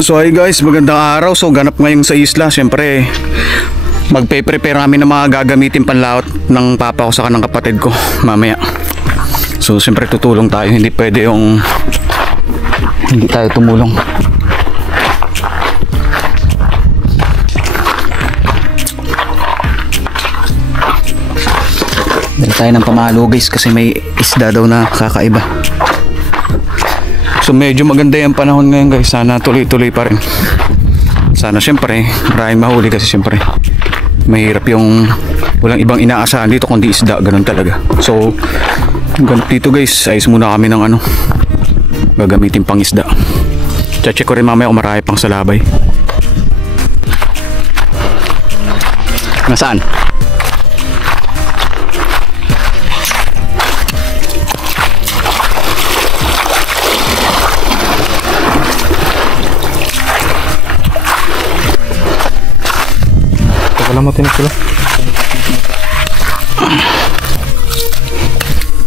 So hi guys, magandang araw. So ganap ngayon sa isla. Siyempre magpe-prepare kami ng mga gagamitin panlaot ng papa ko sa kanang kapatid ko mamaya. So siyempre tutulong tayo. Hindi pwede yung hindi tayo tumulong. Dali tayo ng pamalo guys kasi may isda daw na kakaiba. So medyo maganda yung panahon ngayon guys. Sana tuloy-tuloy pa rin. Sana syempre maraming mahuli kasi syempre mahirap yung walang ibang inaasahan dito kundi isda, ganun talaga. So dito guys, ayos muna kami ng gagamitin pang isda. Check ko rin mamaya kung marami pang salabay. Nasaan?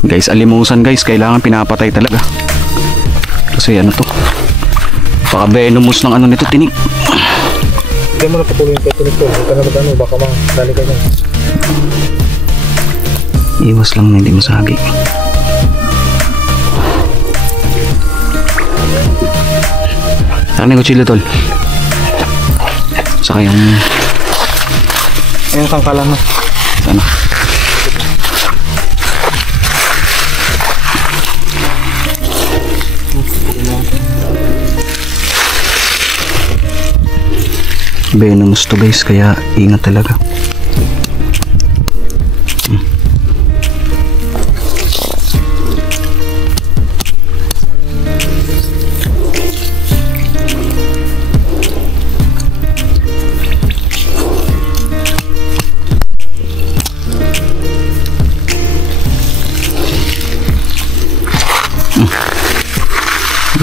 Guys, alimusan guys, kailangan pinapatay talaga. Kasi ano to? Baka venomous ng nito, tinik. Hindi mo na patuloy yung tinik to. Huwag ka na magano, baka dali ka na. Iwas lang na hindi masagi. Saan yung kutsilyo tol? Saka yung ayun sangkalan mo. sana venomous to guys, kaya ingat talaga.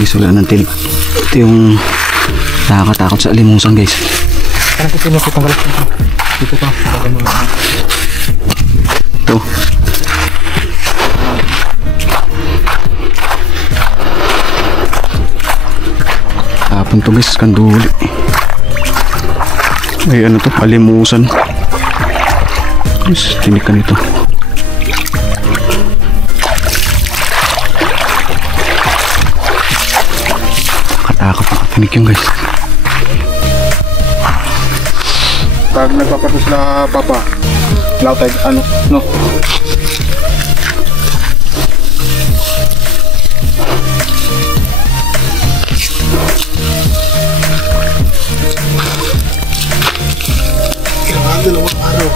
Guys, wala nang tinik. Ito yung nakakatakot sa alimusan guys. Parang kasi nakutang galas dito pa. Ito. Tapon to guys, kanduli. Ay ano to, alimusan. Guys, tinik ka nito. Katakot, nakatinik yung guys. Pag nagpapatos na papa, lautay, no? Kailangan dalawang araw.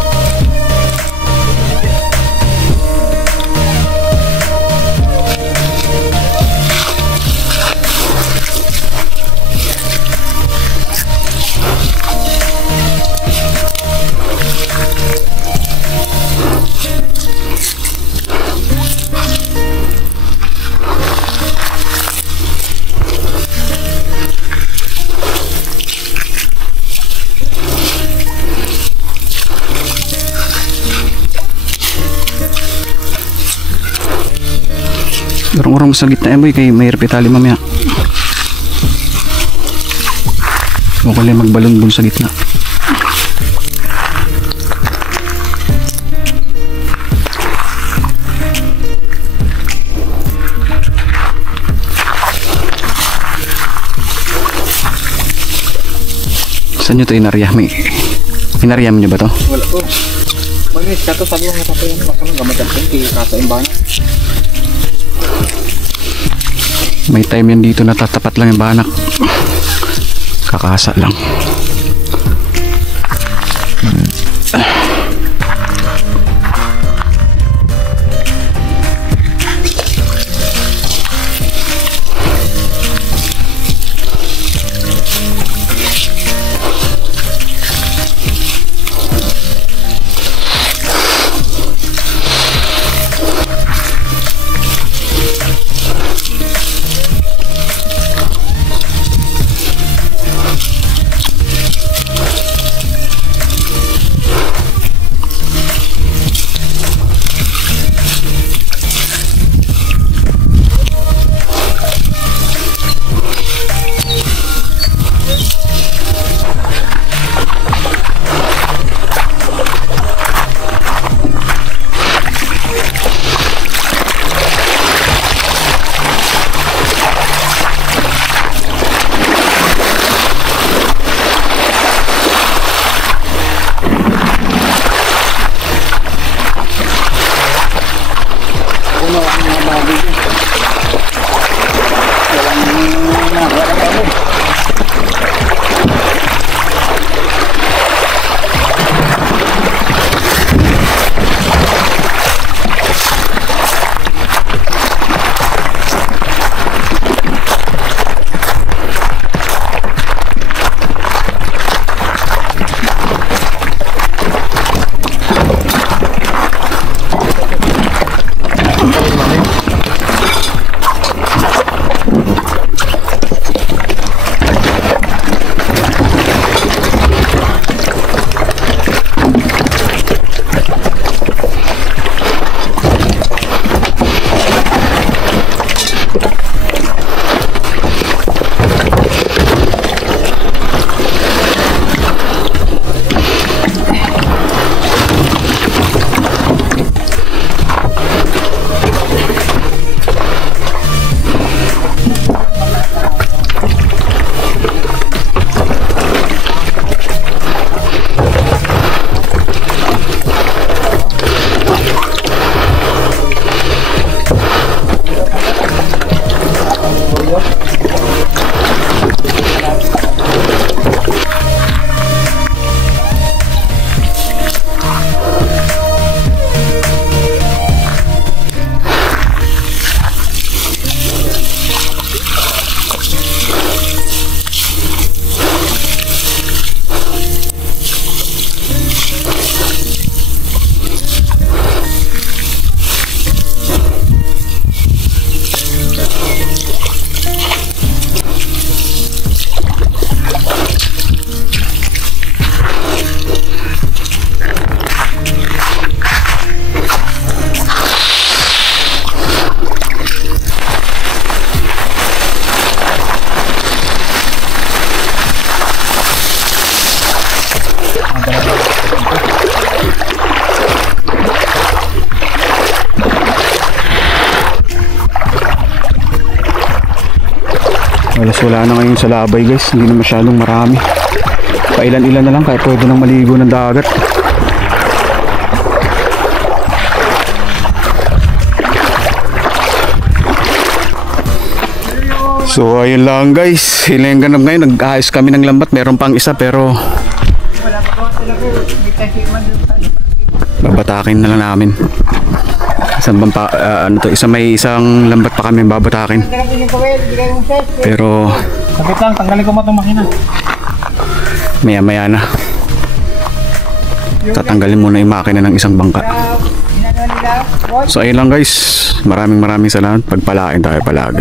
Urong-urong sa gitna boy, kay may repitali mamaya. Huwag ko lang magbalon-bun sa gitna. Saan nyo ito inarya? Inarya nyo ba to? Wala po. Manis ka to, sabi yung natapay ano, masamang gamagan kaya kasa imbahan. May time yan dito natatapat lang yung banak. Kakasa lang. Wala na ngayon sa labay guys, hindi na masyadong marami. Pailan-ilan na lang kaya pwede nang maligo ng dagat. So ayun lang guys, ilang ganap ngayon, nag-ayos kami ng lambat, meron pang isa pero babatakin na lang namin. Isang bampa, isa may isang lambat pa kami babatakin. Pero Sakit lang, tanggalin ko mo itong makina. maya na tatanggalin muna yung makina ng isang bangka. So ayun lang guys, maraming salamat, pagpalain tayo palagi.